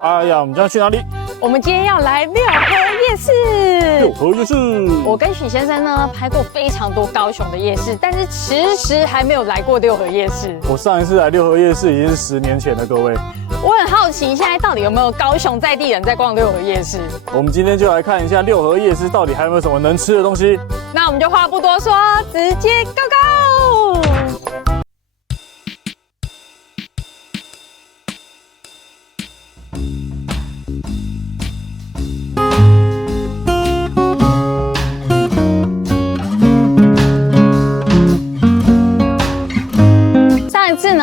哎呀，我们今天要去哪里？我们今天要来六合夜市。六合夜市。我跟许先生呢拍过非常多高雄的夜市，但是迟迟还没有来过六合夜市。我上一次来六合夜市已经是10年前了，各位。我很好奇，现在到底有没有高雄在地人在逛六合夜市？我们今天就来看一下六合夜市到底还有没有什么能吃的东西。那我们就话不多说，直接 go go！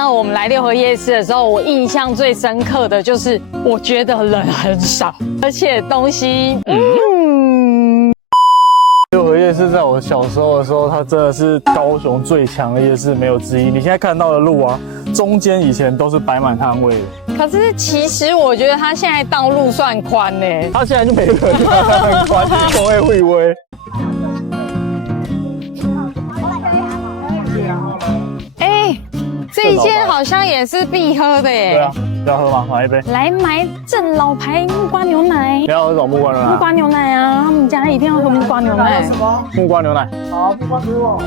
我们来六合夜市的时候，我印象最深刻的就是，我觉得人很少，而且东西，六合夜市在我小时候的时候，它真的是高雄最强的夜市，没有之一。你现在看到的路啊，中间以前都是摆满摊位的。可是其实我觉得它现在道路算宽呢，它现在就没人，它很宽，我会微。这一间好像也是必喝的耶。对啊，要喝吗？买一杯。来买正老牌木瓜牛奶。你要喝什么木瓜牛奶？木瓜牛奶啊，他们家一定要喝木瓜牛奶。什么？木瓜牛奶。好，木瓜给我。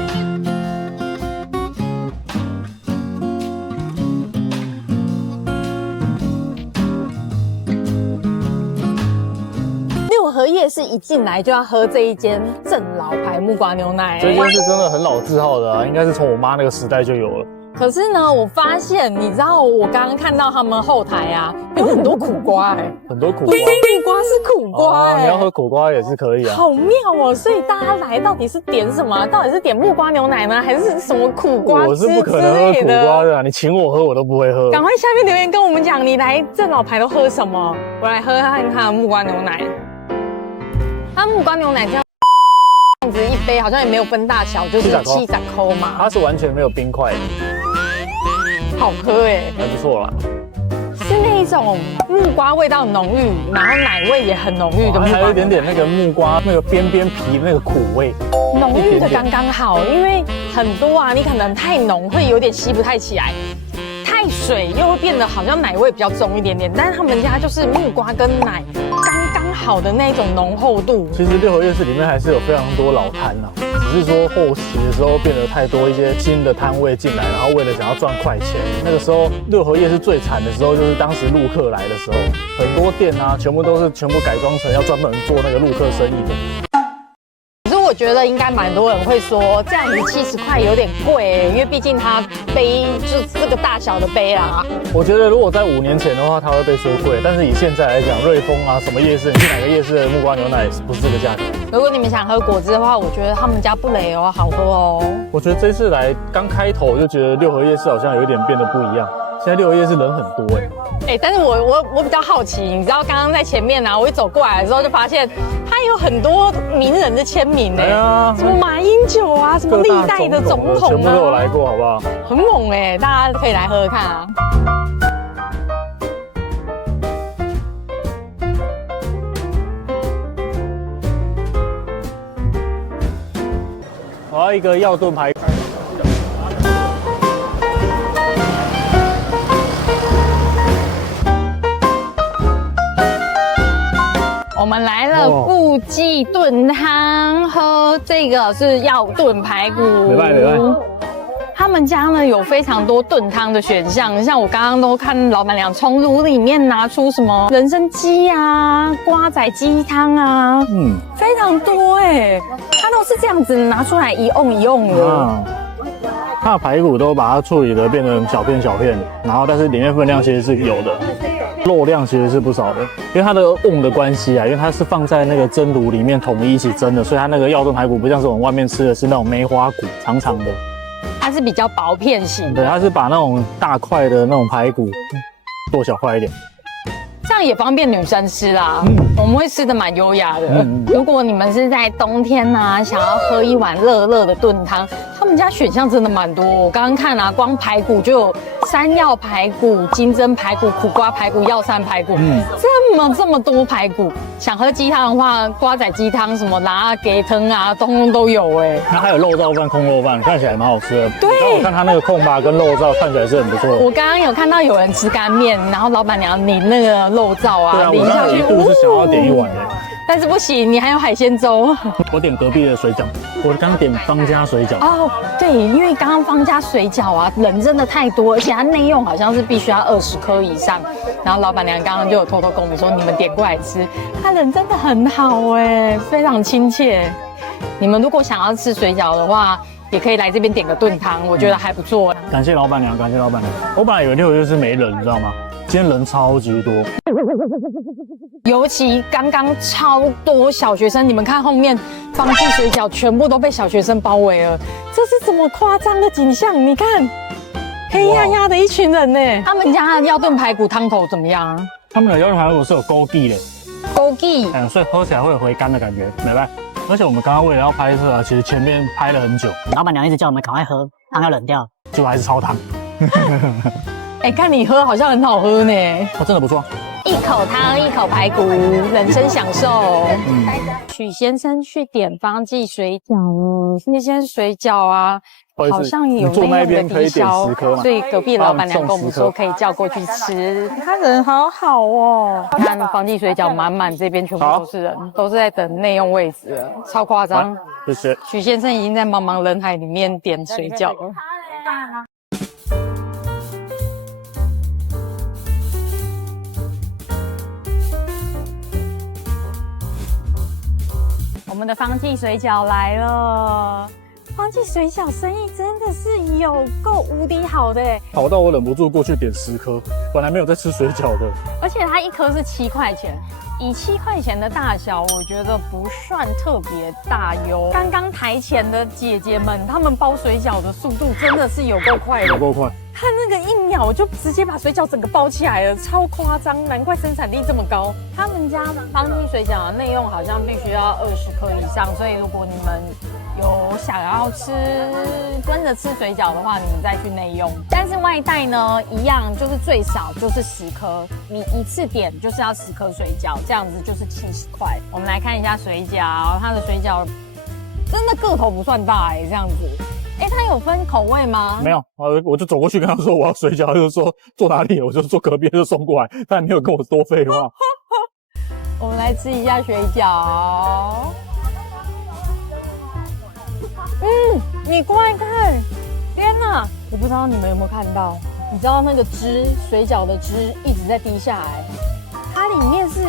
六合夜市一进来就要喝这一间正老牌木瓜牛奶。这间是真的很老字号的啊，应该是从我妈那个时代就有了。可是呢，我发现，你知道我刚刚看到他们后台啊，有很多苦瓜很多苦瓜。苦瓜是苦瓜你要喝苦瓜也是可以啊。好妙哦！所以大家来到底是点什么？到底是点木瓜牛奶呢，还是什么苦瓜汁之类的？我是不可能喝苦瓜的啊，你请我喝我都不会喝。赶快下面留言跟我们讲，你来正老牌都喝什么？我来喝看看木瓜牛奶。它木瓜牛奶这样子一杯，好像也没有分大小，就是70块嘛。它是完全没有冰块的。好喝哎，还不错啦。是那一种木瓜味道浓郁，然后奶味也很浓郁的木瓜，还有一点点那个木瓜那个边皮那个苦味，浓郁的刚刚好。因为很多啊，你可能太浓会有点吸不太起来，太水又会变得好像奶味比较重一点点。但是他们家就是木瓜跟奶刚刚好的那种浓厚度。其实六合夜市里面还是有非常多老摊啊。只是说后期的时候变得太多一些新的摊位进来，然后为了想要赚快钱，那个时候六合夜市最惨的时候就是当时陆客来的时候，很多店啊全部改装成要专门做那个陆客生意的。可是我觉得应该蛮多人会说这样子70块有点贵，因为毕竟它杯就是这个大小的杯啦。我觉得如果在5年前的话，它会被说贵，但是以现在来讲，瑞丰啊什么夜市，你去哪个夜市的木瓜牛奶不是这个价格？如果你们想喝果汁的话，我觉得他们家不雷哦，好喝哦。我觉得这次来刚开头我就觉得六合夜市好像有一点变得不一样。现在六合夜市人很多但是我比较好奇，你知道刚刚在前面啊，我一走过来的时候就发现它有很多名人的签名什么马英九啊，什么历代的总统啊，全部都有来过，好不好？很猛大家可以来喝喝看啊。我要一个药炖排骨。我们来了顾记炖汤，喝这个是药炖排骨。没办法。他们家呢有非常多炖汤的选项，像我刚刚都看老板娘从炉里面拿出什么人参鸡啊、瓜仔鸡汤啊，非常多它都是这样子拿出来一瓮的。它的排骨都把它处理的变成小片，然后但是里面分量其实是有的，肉量其实是不少的，因为它的瓮的关系啊，因为它是放在那个蒸炉里面统一一起蒸的，所以它那个药炖排骨不像是我们外面吃的是那种梅花骨长长的，它是比较薄片型。对，它是把那种大块的那种排骨剁小块一点。这样也方便女生吃啦，我们会吃的蛮优雅的。如果你们是在冬天啊，想要喝一碗热热的炖汤，他们家选项真的蛮多，我刚刚看啊，光排骨就有山药排骨、金针排骨、苦瓜排骨、药膳排骨，这么多排骨。想喝鸡汤的话，瓜仔鸡汤、什么辣鸡汤啊，通通都有哎。那还有肉燥饭、空肉饭，看起来蛮好吃的。对，我看它那个控吧跟肉燥看起来是很不错。我刚刚有看到有人吃干面，然后老板娘淋那个肉燥啊，对啊，淋下去，我刚刚有一度是想要点一碗的。但是不行，你还有海鲜粥。我点隔壁的水饺，我刚点方家水饺。哦，对，因为刚刚方家水饺啊，人真的太多，而且它内用好像是必须要20颗以上。然后老板娘刚刚就有偷偷跟我们说，你们点过来吃，他人真的很好哎，非常亲切。你们如果想要吃水饺的话，也可以来这边点个炖汤，我觉得还不错。感谢老板娘，感谢老板娘。我本来以为6月是没人，你知道吗？今天人超级多。尤其刚刚超多小学生，你们看后面方记水饺全部都被小学生包围了，这是怎么夸张的景象？你看，黑压压的一群人呢。他们家的药炖排骨汤头怎么样啊？他们的药炖排骨是有枸杞的，枸杞，所以喝起来会有回甘的感觉，没办法。而且我们刚刚为了要拍摄啊，其实前面拍了很久，老板娘一直叫我们赶快喝，汤要冷掉，结果还是超汤。哎，看你喝好像很好喝呢，真的不错。一口汤，一口排骨，人生享受。许先生去点方记水饺了，那些水饺啊，好像有坐那边可以点10颗嘛，所以隔壁老板娘跟我们说可以叫过去吃。他人好好哦，看方记水饺满满，这边全部都是人，都是在等内用位置了，超夸张。谢谢。许先生已经在茫茫人海里面点水饺了。我们的方记水饺来了，方记水饺生意真的是有够无敌好的哎，好到我忍不住过去点10颗，本来没有在吃水饺的，而且它1颗是7块钱，以7块钱的大小，我觉得不算特别大哟。刚刚台前的姐姐们，她们包水饺的速度真的是有够快的，有够快。看那个1秒就直接把水饺整个包起来了，超夸张，难怪生产力这么高。他们家方记水饺的内用好像必须要20颗以上，所以如果你们有想要跟着吃水饺的话，你们再去内用。但是外带呢，一样就是最少就是10颗，你一次点就是要10颗水饺，这样子就是70块。我们来看一下水饺，它的水饺真的个头不算大哎，这样子。哎，它有分口味吗？没有，我就走过去跟他说我要水饺，他就说坐哪里，我就坐隔壁就送过来，他也没有跟我多废话。我们来吃一下水饺。你快看，天哪！我不知道你们有没有看到，你知道那个汁，水饺的汁一直在滴下来，它里面是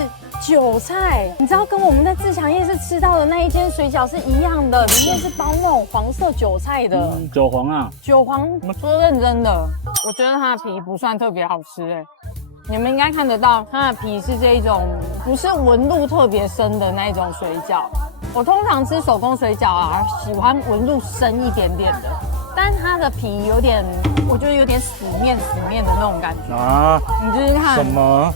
韭菜，你知道跟我们在自强夜市吃到的那一间水饺是一样的，里面是包那种黄色韭菜的，韭黄啊，韭黄。说认真的，我觉得它的皮不算特别好吃哎，你们应该看得到，它的皮是这一种不是纹路特别深的那一种水饺。我通常吃手工水饺啊，喜欢纹路深一点点的，但它的皮有点，我觉得有点死面的那种感觉啊。你试试看。什么？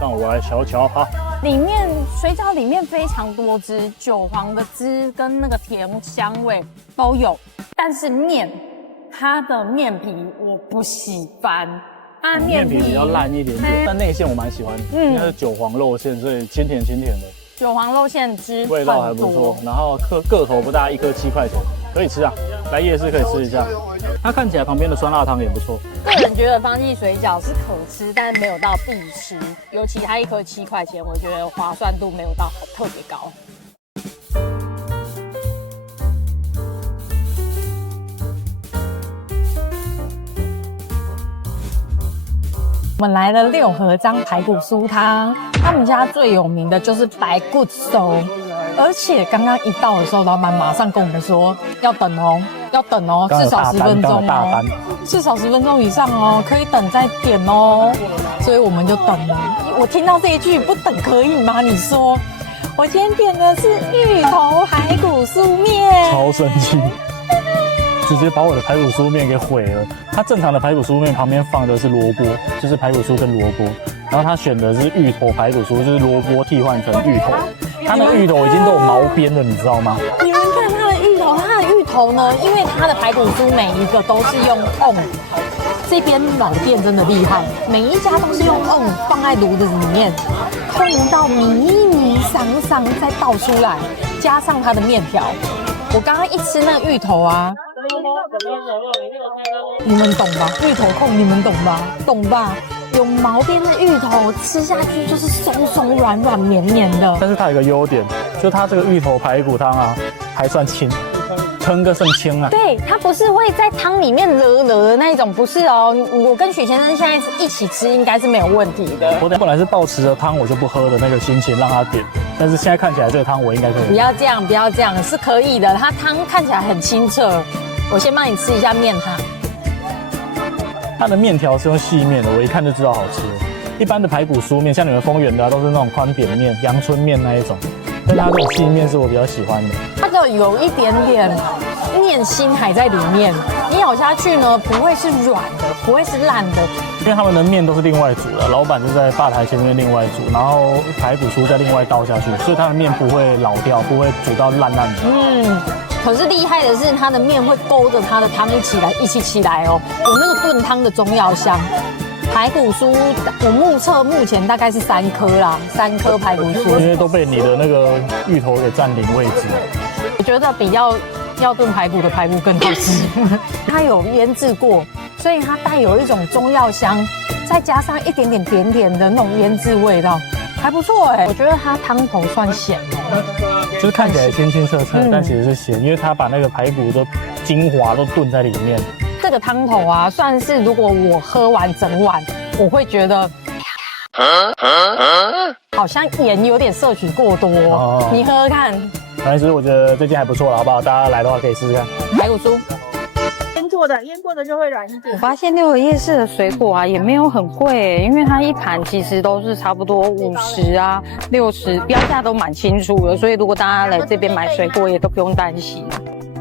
让我来瞧瞧哈。里面水饺里面非常多汁，韭黄的汁跟那个甜香味都有，但是它的面皮我不喜欢，它的面皮比较烂一点点，但内馅我蛮喜欢的，应该是韭黄肉馅，所以清甜的。韭黄肉馅汁味道还不错，然后个头不大，1颗7块钱，可以吃啊，来夜市可以吃一下。它看起来旁边的酸辣汤也不错。个人觉得方记水饺是可吃，但没有到必吃，尤其它1颗7块钱，我觉得划算度没有到特别高。我们来了6合章排骨酥汤，他们家最有名的就是白骨酥，而且刚刚一到的时候，老板马上跟我们说要等哦，至少10分钟哦，至少10分钟以上哦，可以等再点哦，所以我们就等了。我听到这一句不等可以吗？你说，我今天点的是芋头排骨酥面，超生气。直接把我的排骨酥面给毁了。它正常的排骨酥面旁边放的是萝卜，就是排骨酥跟萝卜，然后他选的是芋头排骨酥，就是萝卜替换成芋头。它那个芋头已经都有毛边了，你知道吗？你们看它的芋头头呢，因为它的排骨酥每一个都是用瓮，这边老店真的厉害，每一家都是用瓮放在炉子里面，烘到迷桑再倒出来，加上它的面条。我刚刚一吃那个芋头啊，你们懂吧？芋头控你们懂吧？懂吧？有毛边的芋头吃下去就是松松软软绵绵的。但是它有一个优点，就它这个芋头排骨汤啊，还算清，称个甚清啊。对，它不是会在汤里面惹的那一种，不是哦。我跟许先生现在一起吃，应该是没有问题的。我本来是抱持着汤我就不喝的那个心情让他点，但是现在看起来这个汤我应该可以。不要这样，不要这样，是可以的。它汤看起来很清澈。我先帮你吃一下面哈。它的面条是用细面的，我一看就知道好吃。一般的排骨酥面，像你们丰原的都是那种宽扁面、阳春面那一种，但它这种细面是我比较喜欢的。它的有一点点面心还在里面，你咬下去呢，不会是软的，不会是烂的。因为他们的面都是另外煮的，老板就在吧台前面另外煮，然后排骨酥再另外倒下去，所以它的面不会老掉，不会煮到烂烂的。可是厉害的是，它的面会勾着它的汤一起起来哦，有那个炖汤的中药香。排骨酥，我目测目前大概是3颗啦，3颗排骨酥，因为都被你的那个芋头给占领位置。我觉得比要炖排骨的排骨更好吃，它有腌制过，所以它带有一种中药香，再加上一点点甜甜的那种腌制味道，还不错哎。我觉得它汤头算咸哦，就是看起来清清澈澈，但其实是咸，因为它把那个排骨的精华都炖在里面。这个汤头啊，算是如果我喝完整碗，我会觉得好像盐有点摄取过多。你喝喝看。反正我觉得这间还不错了，好不好？大家来的话可以试试看。排骨酥。腌过的就会软一点。我发现六合夜市的水果啊也没有很贵，因为它一盘其实都是差不多50啊、60，标价都蛮清楚的，所以如果大家来这边买水果也都不用担心。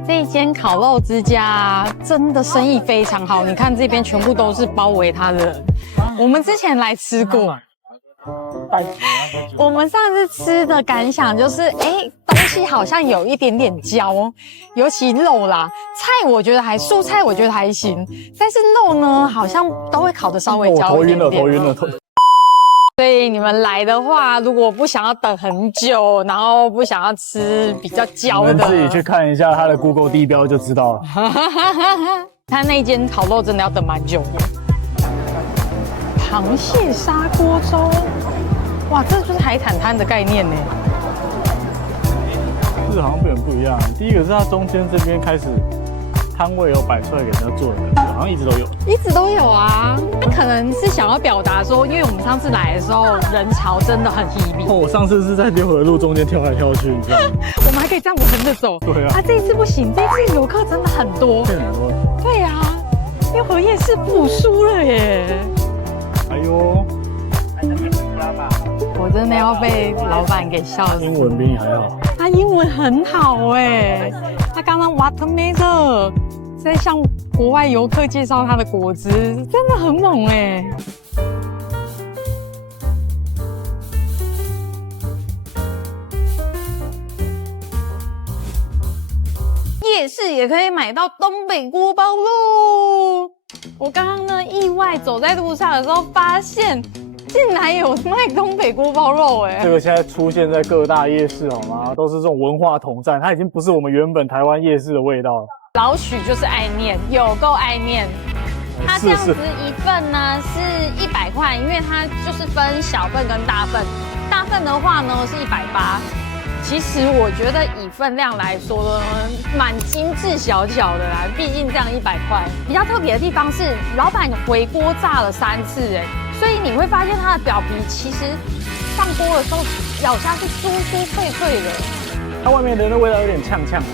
这一间烤肉之家真的生意非常好，你看这边全部都是包围它的人。我们之前来吃过。我们上次吃的感想就是，东西好像有一点点焦，尤其肉啦，菜我觉得蔬菜我觉得还行，但是肉呢，好像都会烤得稍微焦一点点。头晕了。所以你们来的话，如果不想要等很久，然后不想要吃比较焦的，你们自己去看一下它的 Google 地标就知道了。它那间烤肉真的要等蛮久的。螃蟹砂锅粥，哇，这就是海产摊的概念呢。这好像有点不一样。第一个是它中间这边开始摊位有摆出来给人家做的感觉，好像一直都有。一直都有啊，可能是想要表达说，因为我们上次来的时候人潮真的很heavy。我上次是在六合路中间跳来跳去，你知道吗？我们还可以这样横着走。对啊。这一次不行，这一次游客真的很多。对啊，六合夜市不输了耶。哎呦，我真的要被老板给笑死。英文比你还好。他英文很好哎，他刚刚 watermelon 在向国外游客介绍他的果汁，真的很猛哎。夜市也可以买到东北锅包肉。我刚刚呢意外走在路上的时候，发现竟然有卖东北锅包肉哎！这个现在出现在各大夜市好吗？都是这种文化统战，它已经不是我们原本台湾夜市的味道了。老许就是爱念，有够爱念。它这样子一份呢是100块，因为它就是分小份跟大份。大份的话呢是180。其实我觉得以分量来说呢，蛮精致小巧的啦。毕竟这样100块。比较特别的地方是，老板回锅炸了3次哎，所以你会发现它的表皮其实上锅的时候咬下去酥酥脆脆的。它外面的那味道有点呛呛的。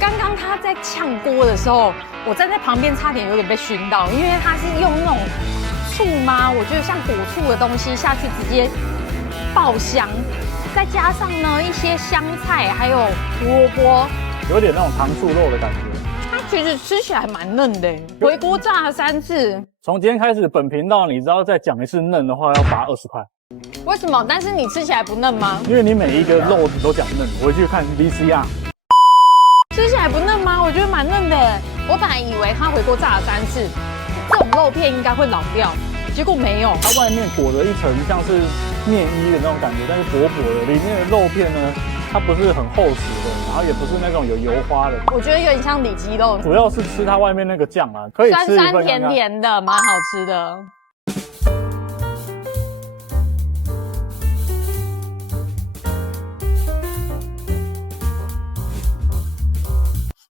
刚刚它在呛锅的时候，我站在旁边差点有点被熏到，因为它是用那种醋吗？我觉得像果醋的东西下去直接爆香。再加上呢一些香菜，还有胡萝卜，有点那种糖醋肉的感觉。它其实吃起来蛮嫩的，回锅炸了3次。从今天开始，本频道你知道再讲一次嫩的话要罚20块。为什么？但是你吃起来不嫩吗？因为你每一个肉你都讲嫩，我去看 VCR。吃起来不嫩吗？我觉得蛮嫩的。我本来以为它回锅炸了3次，这种肉片应该会老掉，结果没有。它外面裹着一层像是面衣的那种感觉，但是薄薄的，里面的肉片呢，它不是很厚实的，然后也不是那种有油花的。我觉得有点像里脊肉，主要是吃它外面那个酱啊，可以吃一份看看。酸酸甜甜的，蛮好吃的。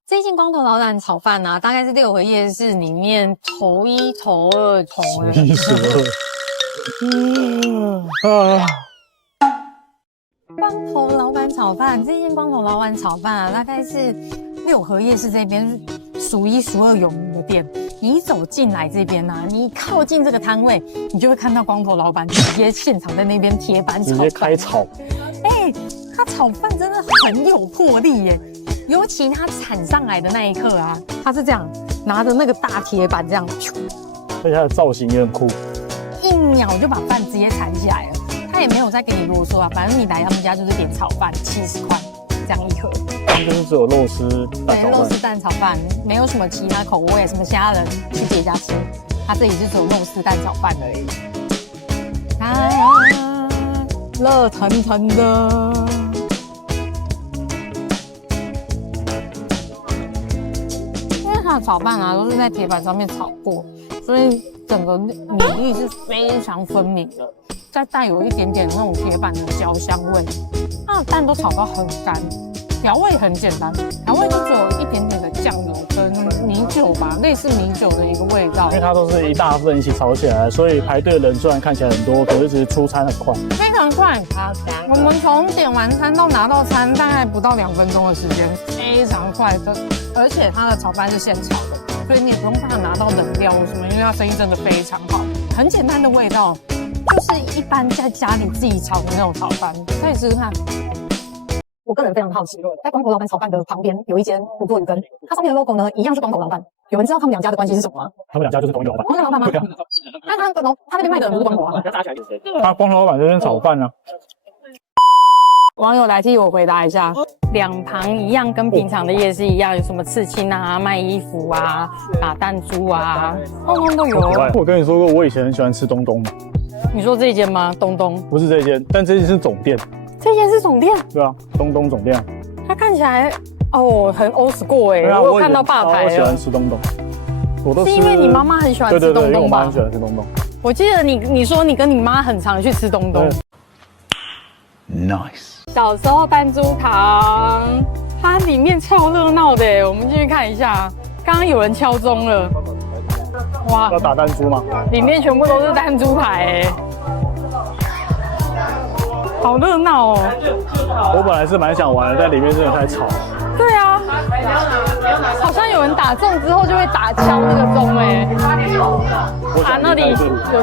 这一间光头老板炒饭啊，大概是六合夜市里面头1、头2、头1、12。光头老板炒饭，这间光头老板炒饭啊，大概是六合夜市这边数1数2有名的店。你一走进来这边啊，你一靠近这个摊位，你就会看到光头老板直接现场在那边铁板炒饭，直接开炒。他炒饭真的很有魄力耶。尤其他铲上来的那一刻啊，他是这样拿着那个大铁板这样，而且它的造型也很酷，1秒就把饭直接铲起来了。他也没有再给你啰嗦啊，反正你来他们家就是点炒饭，70块这样一盒。就是只有肉丝蛋炒饭，对，肉丝蛋炒饭，没有什么其他口味，什么虾仁去别家吃，他这里就只有肉丝蛋炒饭而已。啊，热腾腾的。它的炒饭啊，都是在铁板上面炒过，所以整个米粒是非常分明的，再带有一点点那种铁板的焦香味。它的蛋都炒到很干，调味很简单，调味就只有一点点的酱油跟米酒吧，类似米酒的一个味道。因为它都是一大份一起炒起来，所以排队的人虽然看起来很多，可是其实出餐很快，非常快。我们从点完餐到拿到餐大概不到2分钟的时间，非常快的。而且它的炒饭是现炒的，所以你也不用怕拿到冷掉或什么，因为它生意真的非常好，很简单的味道，就是一般在家里自己炒的那种炒饭，可以试试看。我个人非常好奇，在光头老板炒饭的旁边有一间琥珀鱼羹，它上面的 logo 呢一样是光头老板。有人知道他们2家的关系是什么吗？他们2家就是同一个老板。同一个老板吗？那他那边卖的不是光头啊？他光头老板这边炒饭呢？网友来替我回答一下，两旁一样，跟平常的夜市一样，有什么刺青啊、卖衣服啊、打弹珠啊，通通都有。我跟你说过，我以前很喜欢吃东东的。你说这一间吗？东东？不是这一间，但这间是总店。这间是总店？对啊，东东总店。它看起来很 old school 哎，我有看到吧台。我喜欢吃东东，我都是因为你妈妈很喜欢吃东东吧？对，因为我妈很喜欢吃东东。我记得你说你跟你妈很常去吃东东。Nice。小时候弹珠糖，它里面超热闹的耶，我们进去看一下。刚刚有人敲钟了，哇！要打弹珠吗？里面全部都是弹珠台哎，好热闹哦！我本来是蛮想玩的，但里面真的太吵。对啊，好像有人打中之后就会敲那个钟哎，那里有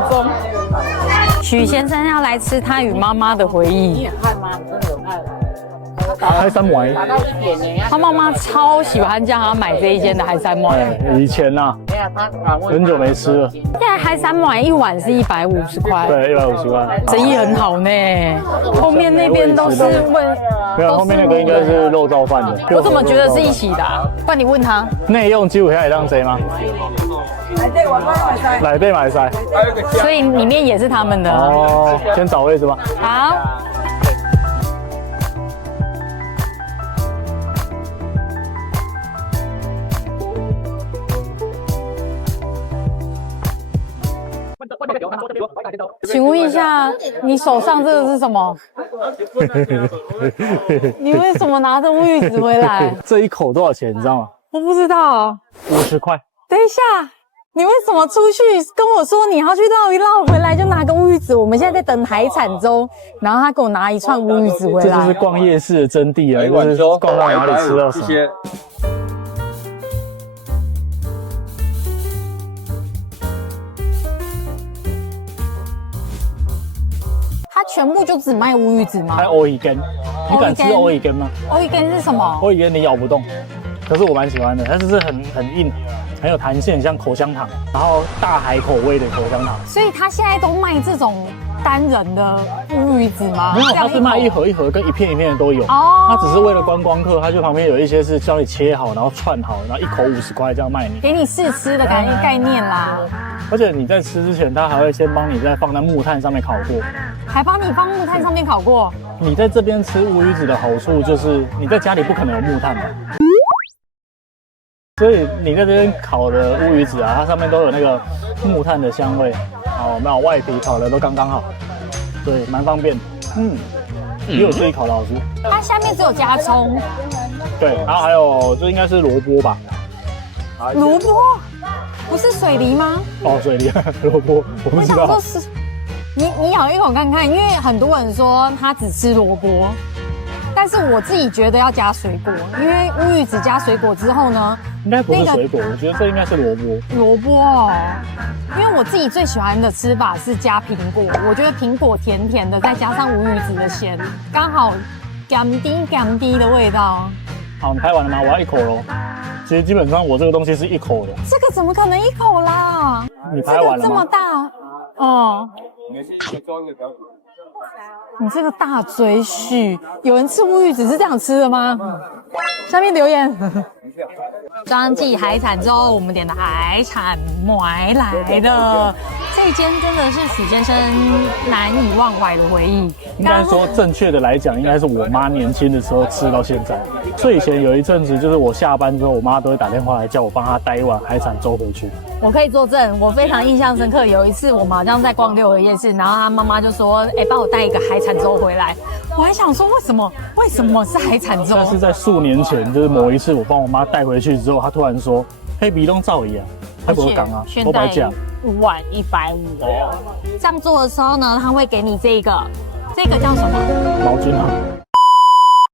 钟。许先生要来吃他与妈妈的回忆。你也看吗？你真的有看？海参崴，他妈妈超喜欢叫他买这一间的海参崴。以前呐，很久没吃了。现在海参崴一碗是150块，对，150块，生意很好呢。后面那边都是问，没有，后面那个应该是肉燥饭的。我怎么觉得是一起的？不然你问他。内用几乎可以让谁吗？来对买塞，所以里面也是他们的。哦，先找位置吧。好。请问一下，你手上这个是什么？你为什么拿着乌鱼子回来？这一口多少钱？你知道吗？我不知道。50块。等一下，你为什么出去跟我说你要去绕一绕，回来就拿个乌鱼子？我们现在在等海产粥，然后他给我拿一串乌鱼子回来。这就是逛夜市的真谛啊！就是逛到哪里吃到什么。它全部就只卖乌鱼子吗？还有欧鱼羹，你敢吃欧鱼羹吗？欧鱼羹是什么？欧鱼羹你咬不动，可是我蛮喜欢的，它就是很硬，很有弹性，像口香糖，然后大海口味的口香糖。所以它现在都卖这种单人的乌鱼子吗？没有，它是卖一盒一盒跟一片一片的都有。哦，它只是为了观光客，它就旁边有一些是教你切好，然后串好，然后一口50块这样卖你。给你试吃的概念啦。而且你在吃之前，它还会先帮你再放在木炭上面烤过，还帮你放木炭上面烤过。你在这边吃乌鱼子的好处就是你在家里不可能有木炭嘛，所以你在这边烤的乌鱼子啊，它上面都有那个木炭的香味，好，没有外皮烤的都刚刚好，对，蛮方便。比我自己烤的好吃。它下面只有加葱，对，然后还有这应该是萝卜吧？萝卜不是水梨吗？哦，水梨萝卜，我不知道。说是你咬一口看看，因为很多人说他只吃萝卜，但是我自己觉得要加水果，因为乌鱼子加水果之后呢，应该不是水果，我觉得这应该是萝卜。萝卜哦，因为我自己最喜欢的吃法是加苹果，我觉得苹果甜甜的，再加上乌鱼子的咸，刚好甘滴的味道。好，你拍完了吗？我要一口喽。其实基本上我这个东西是一口的。这个怎么可能一口啦？你拍完了吗？这么大哦。你这个大嘴许，有人吃乌鱼子是这样吃的吗？下面留言。专季海产之后，我们点的海产买来的，这间真的是许先生难以忘怀的回忆。应该说正确的来讲，应该是我妈年轻的时候吃到现在。所以以前有一阵子，就是我下班之后，我妈都会打电话来叫我帮她带一碗海产粥回去。我可以作证，我非常印象深刻。有一次我们好像在逛六合夜市，然后她妈妈就说：“哎，帮我带一个海产粥回来。”我还想说为什么是海产粥？但是在数年前，就是某一次我帮我妈带回去之后，她突然说：“黑鼻东照一啊，还不会港啊，都白讲。5碗150哦。这样做的时候呢，他会给你这个叫什么？毛巾啊。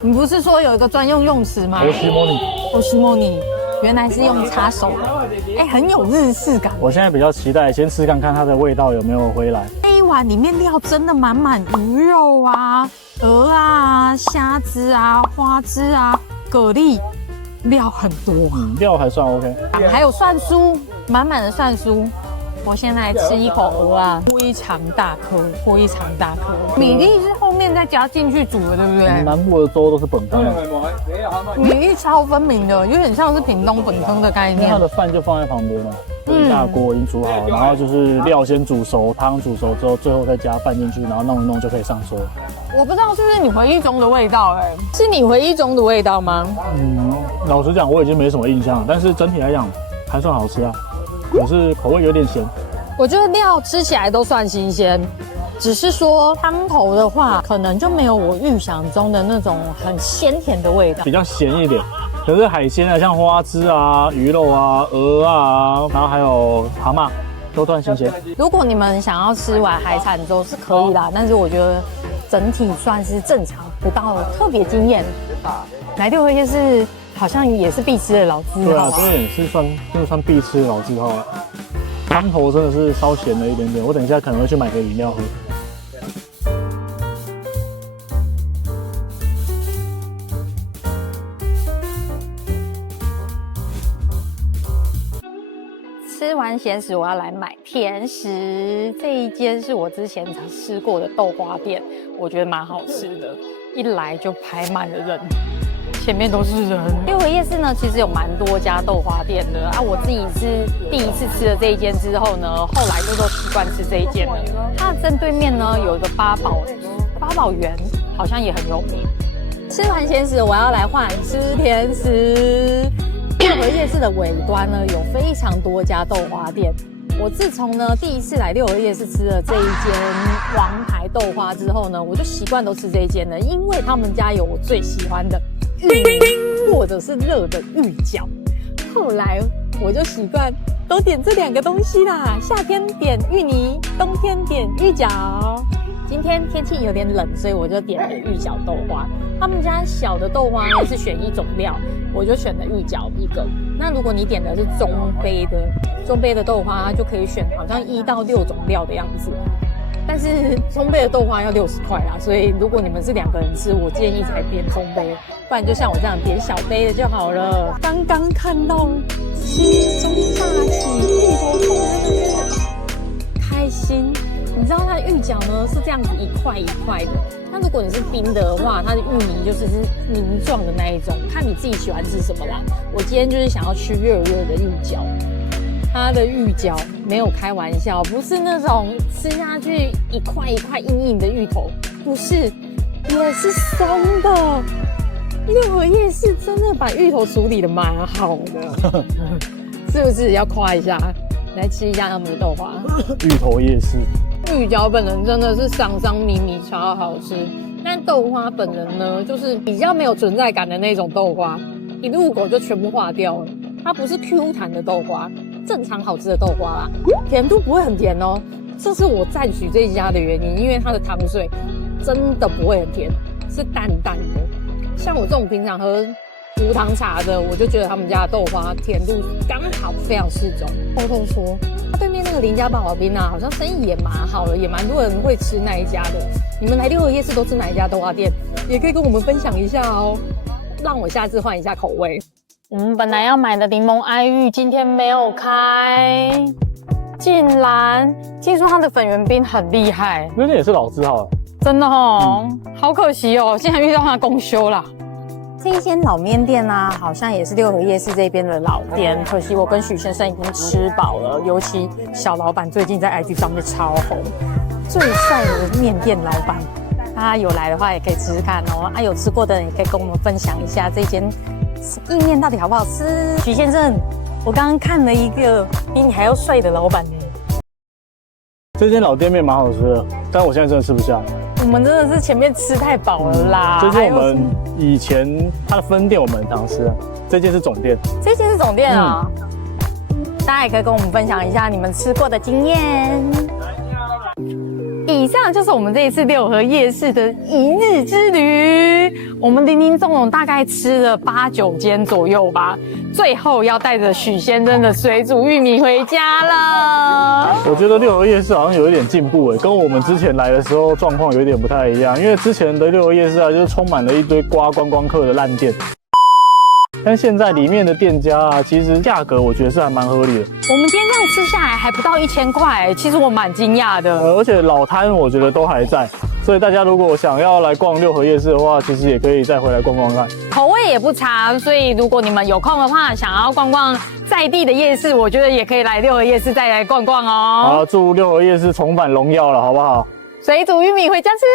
你不是说有一个专用用词吗？欧西莫尼，原来是用擦手的，哎，很有日式感。我现在比较期待，先吃看看它的味道有没有回来。这一碗里面料真的满满，鱼肉啊、鹅啊、虾子啊、花枝啊、蛤蜊，料很多，料还算 OK。还有蒜酥，满满的蒜酥。我现在吃一口鹅啊，非常大颗。米粒是后面再加进去煮的，对不对？南部的粥都是本汤，米粒超分明的，有点像是屏东本汤的概念。它的饭就放在旁边了，一大锅已经煮好，然后就是料先煮熟，汤煮熟之后，最后再加饭进去，然后弄一弄就可以上桌。我不知道是不是你回忆中的味道，是你回忆中的味道吗？老实讲，我已经没什么印象了，但是整体来讲还算好吃啊。可是口味有点咸，我觉得料吃起来都算新鲜，只是说汤头的话，可能就没有我预想中的那种很鲜甜的味道，比较咸一点。可是海鲜啊，像花枝啊、鱼肉啊、鹅啊，然后还有蛤蟆，都算新鲜。如果你们想要吃碗海产粥是可以啦，但是我觉得整体算是正常，不到特别惊艳。来六合夜市好像也是必吃的老字号。对啊，这也是算必吃的老字号。汤头真的是稍咸了一点点，我等一下可能会去买个饮料喝。吃完咸食，我要来买甜食。这一间是我之前吃过的豆花店，我觉得蛮好吃的。一来就排满了人，前面都是人。六合夜市呢，其实有蛮多家豆花店的啊。我自己是第一次吃了这一间之后呢，后来就都习惯吃这一间了。它的正对面呢有一个八宝园，好像也很有名。吃完咸食，我要来换吃甜食。六合夜市的尾端呢，有非常多家豆花店。我自从呢第一次来六合夜市吃了这一间王牌豆花之后呢，我就习惯都吃这一间了，因为他们家有我最喜欢的芋泥或者是热的芋饺。后来我就习惯都点这2个东西啦，夏天点芋泥，冬天点芋饺。今天天气有点冷，所以我就点了芋饺豆花。他们家小的豆花呢是选1种料，我就选了芋饺1个。那如果你点的是中杯的豆花，就可以选好像1到6种料的样子。但是中杯的豆花要60块啦，所以如果你们是2个人吃，我建议才点中杯，不然就像我这样点小杯的就好了。刚刚看到心中大喜，异国同仁的开心。你知道它的芋饺呢是这样子一块一块的，那如果你是冰的话，它的芋泥就是泥状的那一种，看你自己喜欢吃什么啦。我今天就是想要吃热热的芋饺，它的芋饺没有开玩笑，不是那种吃下去一块一块硬硬的芋头，不是，也是松的。六合夜市真的把芋头处理的蛮好的，是不是要夸一下？来吃一下他们的豆花。芋头夜市，芋饺本人真的是桑桑米米超好吃，但豆花本人呢，就是比较没有存在感的那种豆花，一入口就全部化掉了。它不是 Q 弹的豆花，正常好吃的豆花啦，甜度不会很甜哦。这是我赞许这一家的原因，因为它的糖水真的不会很甜，是淡淡的。像我这种平常喝无糖茶的，我就觉得他们家的豆花甜度刚好，非常适中。偷偷说，他对面那个林家宝冰啊，好像生意也蛮好的，也蛮多人会吃那一家的。你们来六合夜市都吃哪一家豆花店？也可以跟我们分享一下哦，让我下次换一下口味。我们本来要买的柠檬爱玉今天没有开，竟然听说它的粉圆冰很厉害，那也是老字号了。真的哦，好可惜哦，竟然遇到它公休啦。这一间老面店啊，好像也是六合夜市这边的老店，可惜我跟许先生已经吃饱了，尤其小老板最近在 IG 上面超红，最帅的面店老板，大家有来的话也可以吃吃看哦。有吃过的人也可以跟我们分享一下这间意面到底好不好吃。许先生，我刚刚看了一个比你还要帅的老板呢。这间老店面蛮好吃的，但我现在真的吃不下。我们真的是前面吃太饱了啦。这间我们以前它的分店我们很常吃，这间是总店。这间是总店啊，大家也可以跟我们分享一下你们吃过的经验。以上就是我们这一次六合夜市的一日之旅，我们林林总总大概吃了8、9间左右吧，最后要带着许先生的水煮玉米回家了。我觉得六合夜市好像有一点进步跟我们之前来的时候状况有一点不太一样，因为之前的六合夜市啊，就是充满了一堆刮观光客的烂店。但现在里面的店家啊，其实价格我觉得是还蛮合理的。我们今天这样吃下来还不到1000块，其实我蛮惊讶的。而且老摊我觉得都还在，所以大家如果想要来逛六合夜市的话，其实也可以再回来逛逛看。口味也不差，所以如果你们有空的话，想要逛逛在地的夜市，我觉得也可以来六合夜市再来逛逛哦。好，祝六合夜市重返荣耀了，好不好？水煮玉米回家吃。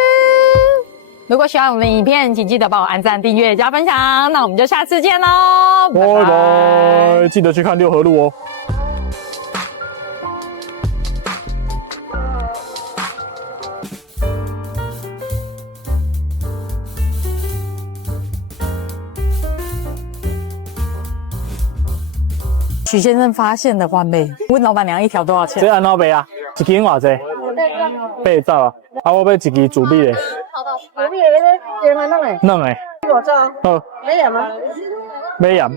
如果喜欢我们的影片，请记得帮我按赞、订阅、加分享。那我们就下次见喽，拜拜！记得去看六合路哦。许先生发现了完美，问老板娘一条多少钱？这安怎卖啊？一斤偌济？8兆啊！啊，我要一支煮米的。主力的这个嘛弄诶，两个。5兆。好。没盐吗？没盐。